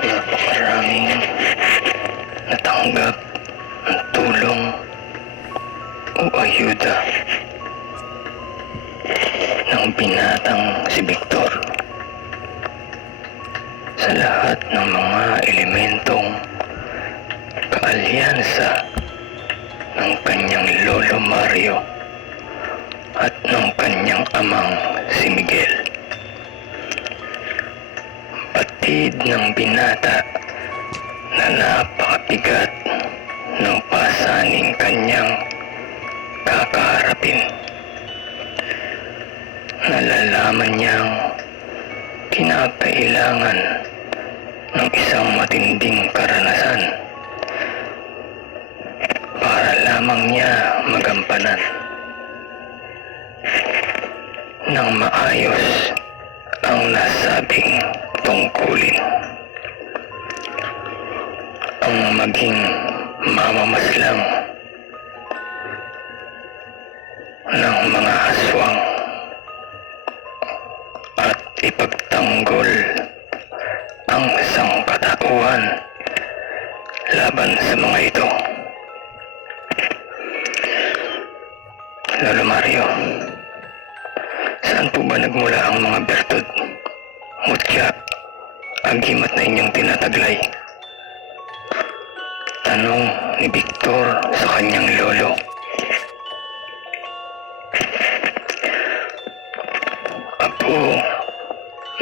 Napakaraming natanggap ng tulong o ayuda ng binatang si Victor sa lahat ng mga elementong kaalyansa ng kanyang lolo Mario at ng kanyang amang si Miguel. Batid ng binata na napakabigat ng pasaning kanyang kakaharapin. Nalalaman niyang kinakailangan ng isang matinding karanasan para lamang niya magampanan ng maayos ang nasabing tungkulin. Ang maging mamamaslang ng mga aswang at ipagtanggol ang sangkatauhan laban sa mga ito. Lolo Mario, saan po ba nagmula ang mga bertud, mutya, agimat na inyong tinataglay? Tanong ni Victor sa kanyang lolo. Apo,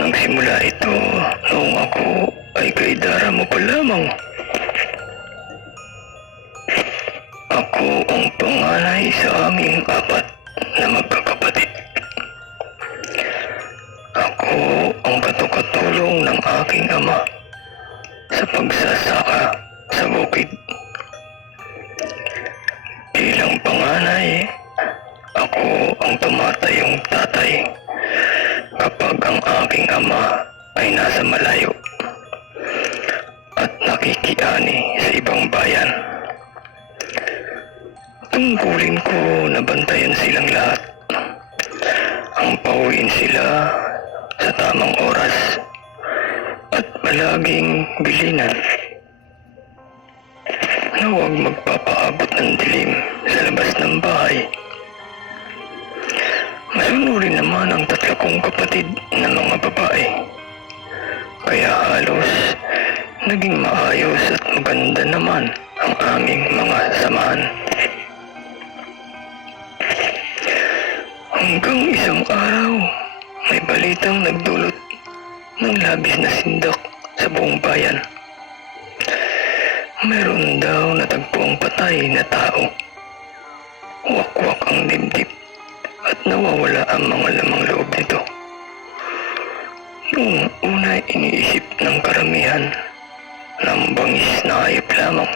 nagsimula ito noong ako ay kay Dara mo pa lamang. Ako ang panganay sa aming apat na magkakapatid. Ako ang katukatulong ng aking ama sa pagsasaka sa bukid. Bilang panganay, ako ang tumatayong tatay kapag ang aking ama ay nasa malayo at nakikiani sa ibang bayan. Tungkulin ko na bantayan silang lahat. Ang pauwiin sila sa tamang oras at palaging bilinan na huwag magpapaabot ng dilim sa labas ng bahay. Masunurin naman ang tatlo kong kapatid na mga babae. Kaya halos naging maayos at maganda naman ang aming mga samahan. Hanggang isang araw, may balitang nagdulot ng labis na sindak sa buong bayan. Meron daw natagpuang patay na tao. Wakwak ang dibdib at nawawala ang mga lamang loob nito. Noong una iniisip ng karamihan na bangis na hayop lamang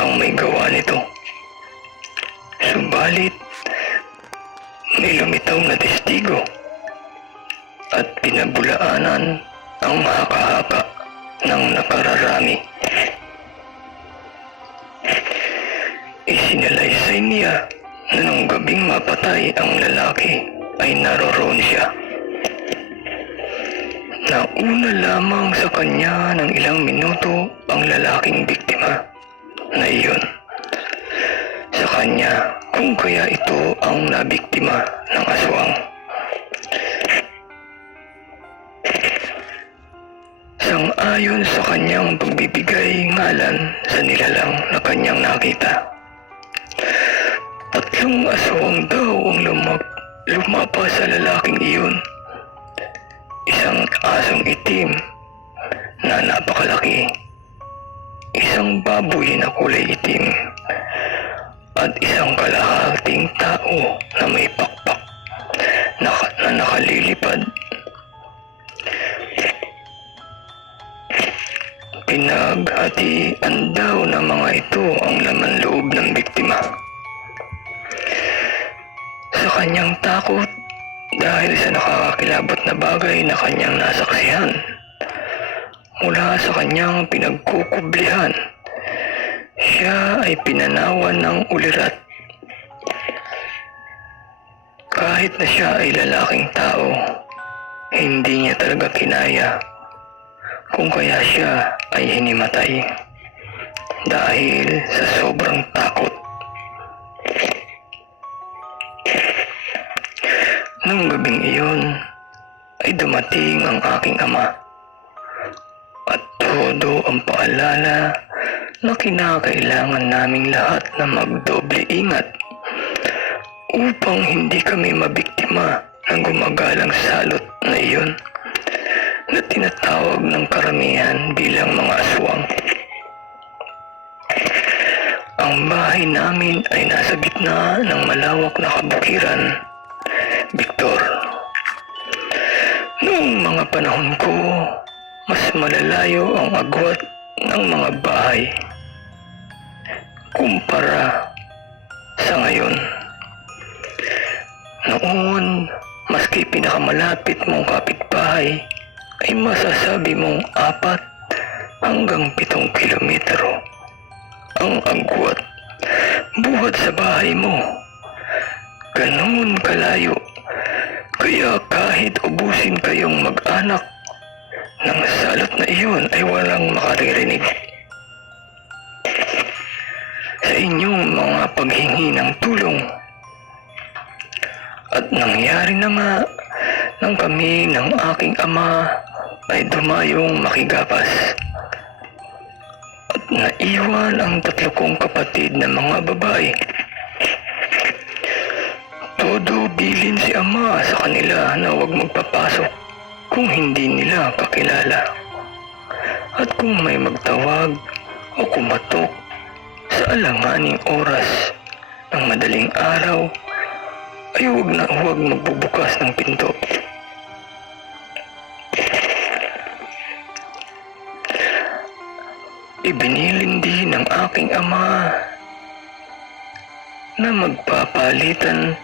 ang may gawa nito. Subalit, may lumitaw na testigo at pinabulaanan ang haka-haka ng nakararami. Isinalaysay niya na nung gabing mapatay ang lalaki ay naroroon siya. Nauna lamang sa kanya ng ilang minuto ang lalaking biktima na iyon. Sa kanya kung kaya ito ang nabiktima ng aswang. Sang-ayon sa kanyang pagbibigay ngalan sa nilalang na kanyang nakita. 3 aswang daw ang lumapa sa lalaking iyon. Isang asong itim na napakalaki, isang baboy na kulay itim, at isang kalahating tao na may pakpak na nakalilipad. Pinaghatian daw ng mga ito ang laman loob ng biktima. Sa kanyang takot dahil sa nakakakilabot na bagay na kanyang nasaksihan mula sa kanyang pinagkukublihan, siya ay pinanawan ng ulirat. Kahit na siya ay lalaking tao, Hindi niya talaga kinaya, kung kaya siya ay hinimatay dahil sa sobrang takot. Nung gabing iyon ay dumating ang aking ama at todo ang paalala na kinakailangan naming lahat na magdoble ingat upang hindi kami mabiktima ng gumagalang salot na iyon na tinatawag ng karamihan bilang mga aswang. Ang bahay namin ay nasa gitna ng malawak na kabukiran, Victor. Noong mga panahon ko, mas malalayo ang agwat ng mga bahay kumpara sa ngayon. Noon, maski pinakamalapit mong kapitbahay ay masasabi mong 4 hanggang 7 kilometro ang agwat buhat sa bahay mo. Ganoon kalayo, kaya kahit ubusin kayong mag-anak ng salot na iyon ay walang makaririnig sa inyong mga paghingi ng tulong. At nangyari na nga nang kami ng aking ama ay dumayong makigapas at naiwan ang 3 kong kapatid na mga babae. Todo bilin si ama sa kanila na huwag magpapasok kung hindi nila kakilala. At kung may magtawag o kumatok sa alanganing oras ng madaling araw, ay huwag magbubukas ng pinto. Ibinilin din ng aking ama na magpapalitan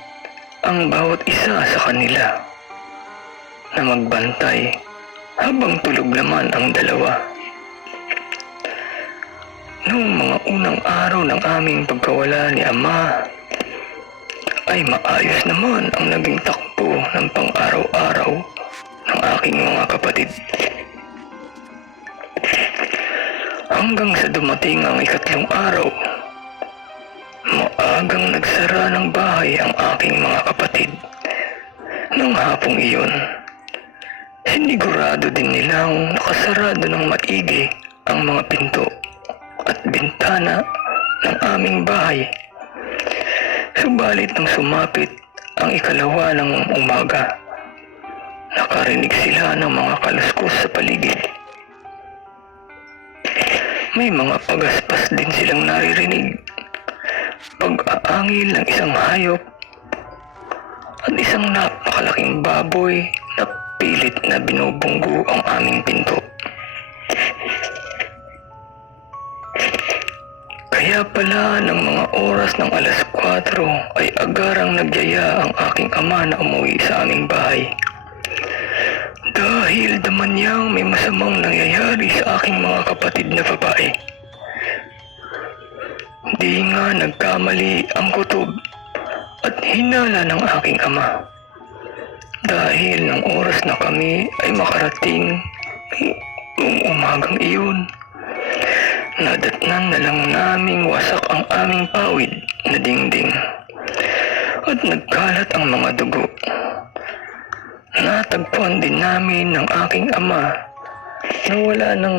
ang bawat isa sa kanila na magbantay habang tulog naman ang dalawa. Noong mga unang araw ng aming pagkawala ni ama, ay maayos naman ang naging takbo ng pang-araw-araw ng aking mga kapatid. Hanggang sa dumating ang 3 araw, maagang nagsara ng bahay ang aking mga kapatid. Nang hapong iyon, sinigurado din nilang nakasarado ng maigi ang mga pinto at bintana ng aming bahay. Subalit nang sumapit ang 2 ng umaga, nakarinig sila ng mga kaluskos sa paligid. May mga pagaspas din silang naririnig, pag-aangil ng isang hayop at isang napakalaking baboy na pilit na binubunggo ang aming pinto. Kaya pala ng mga oras ng 4:00 ay agarang nagyaya ang aking ama na umuwi sa aming bahay. Dahil daman niyang may masamang nangyayari sa aking mga kapatid na babae. Di nga nagkamali ang kutob at hinala ng aking ama. Dahil ng oras na kami ay makarating noong umagang iyon, nadatnan na lang naming wasak ang aming pawid na dingding at nagkalat ang mga dugo. Natagpuan din namin ng aking ama na wala ng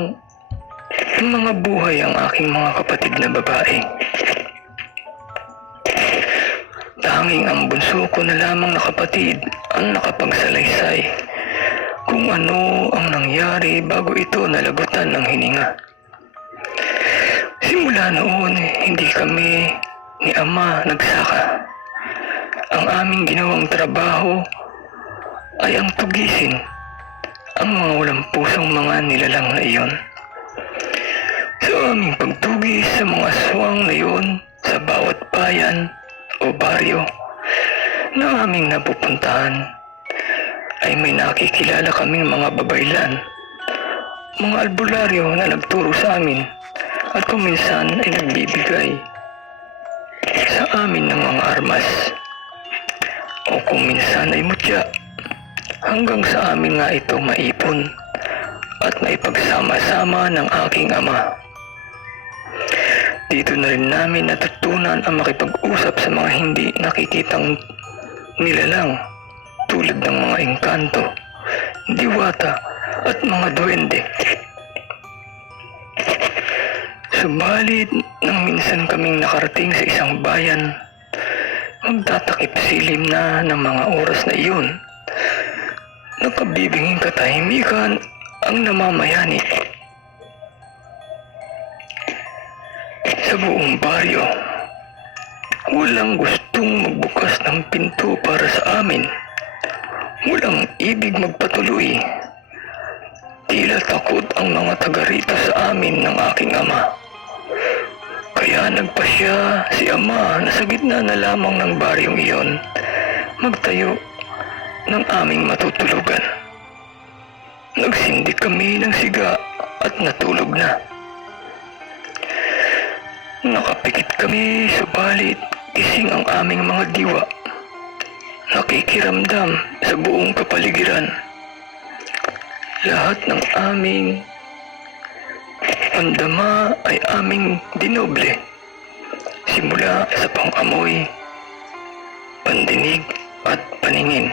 mga buhay ang aking mga kapatid na babae. Tanging ang bunso ko na lamang na kapatid ang nakapagsalaysay kung ano ang nangyari bago ito nalagutan ng hininga. Simula noon, hindi kami ni ama nagsaka. Ang aming ginawang trabaho ay ang tugisin ang mga walang pusong mga nilalang na iyon. Sa aming pagtugis sa mga aswang na iyon sa bawat bayan o baryo na aming napupuntahan, ay may nakikilala kaming mga babaylan, mga albularyo na nagturo sa amin at kung minsan ay nagbibigay sa amin ng mga armas o kung minsan ay mutya hanggang sa amin nga ito maipon at maipagsama-sama ng aking ama. Dito na rin namin natutunan ang makipag-usap sa mga hindi nakikitang nilalang tulad ng mga engkanto, diwata at mga duwende. Subalit nang minsan kaming nakarating sa isang bayan, magtatakip silim na ng mga oras na iyon, nakabibinging katahimikan ang namamayani. Sa buong baryo, walang gustong magbukas ng pinto para sa amin. Walang ibig magpatuloy. Tila takot ang mga taga rito sa amin ng aking ama. Kaya nagpasya si ama na sa gitna na lamang ng baryong iyon, magtayo ng aming matutulugan. Nagsindi kami ng siga at natulog na. Nakapikit kami, subalit gising ang aming mga diwa. Nakikiramdam sa buong kapaligiran. Lahat ng aming pandama ay aming dinoble. Simula sa pang-amoy, pandinig at paningin.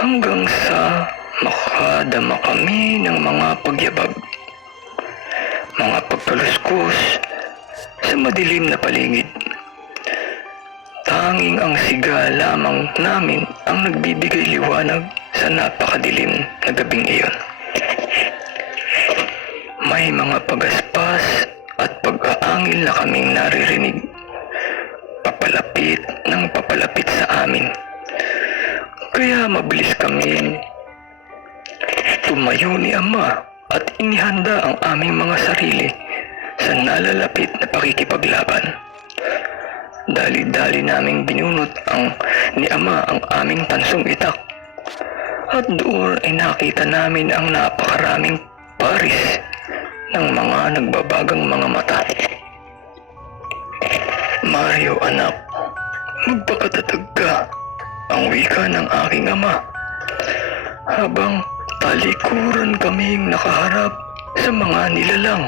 Hanggang sa makadama kami ng mga pagyabag, mga pagkaluskos sa madilim na paligid. Tanging ang siga lamang namin ang nagbibigay liwanag sa napakadilim na gabing iyon. May mga pagaspas at pag-aangil na kaming naririnig, papalapit ng papalapit sa amin. Kaya mabilis kami tumayo ni ama at inihanda ang aming mga sarili sa nalalapit na pakikipaglaban. Dali-dali naming binunot ni ama ang aming tansong itak, at doon ay nakita namin ang napakaraming paris ng mga nagbabagang mga mata. Mario anak, magpakatatag ka, ang wika ng aking ama, habang talikuran kaming nakaharap sa mga nilalang.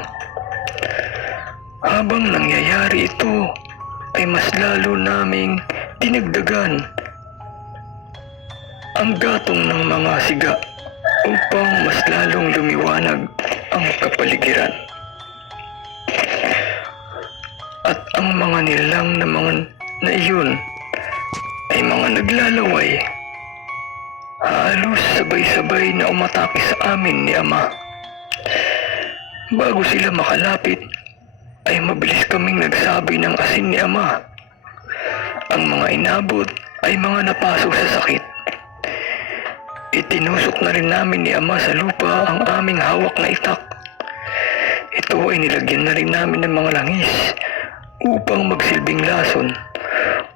Habang nangyayari ito, ay mas lalo naming dinagdagan ang gatong ng mga siga upang mas lalong lumiwanag ang kapaligiran. At ang mga nilalang na iyon ay mga naglalaway. Halos sabay-sabay na umatake sa amin ni ama. Bago sila makalapit, ay mabilis kaming nagsabi ng asin ni ama. Ang mga inabot ay mga napaso sa sakit. Itinusok na rin namin ni ama sa lupa ang aming hawak na itak. Ito ay nilagyan na rin namin ng mga langis upang magsilbing lason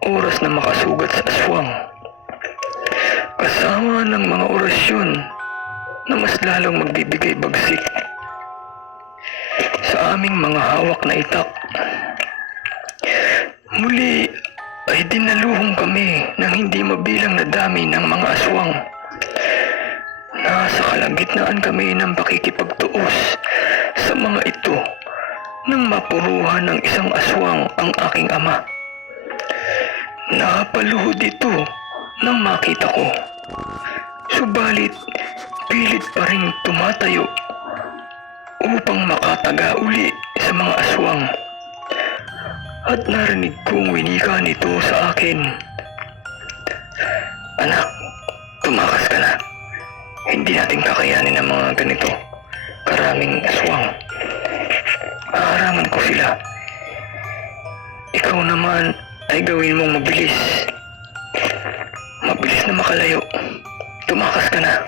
oras na makasugat sa aswang. Kasama ng mga orasyon na mas lalong magbibigay bagsik sa aming mga hawak na itak. Muli ay dinaluhong kami ng hindi mabilang na dami ng mga aswang. Nasa kalagitnaan kami ng pakikipagtuos sa mga ito nang mapuruhan ng isang aswang ang aking ama. Napaluhod ito nang makita ko. Subalit, pilit pa rin tumatayo upang makataga uli sa mga aswang. At narinig kong winika nito sa akin. Anak, tumakas ka na. Hindi natin kakayanin ang mga ganito karaming aswang. Aarangan ko sila. Ikaw naman ay gawin mong mabilis. Mabilis na makalayo. Tumakas ka na.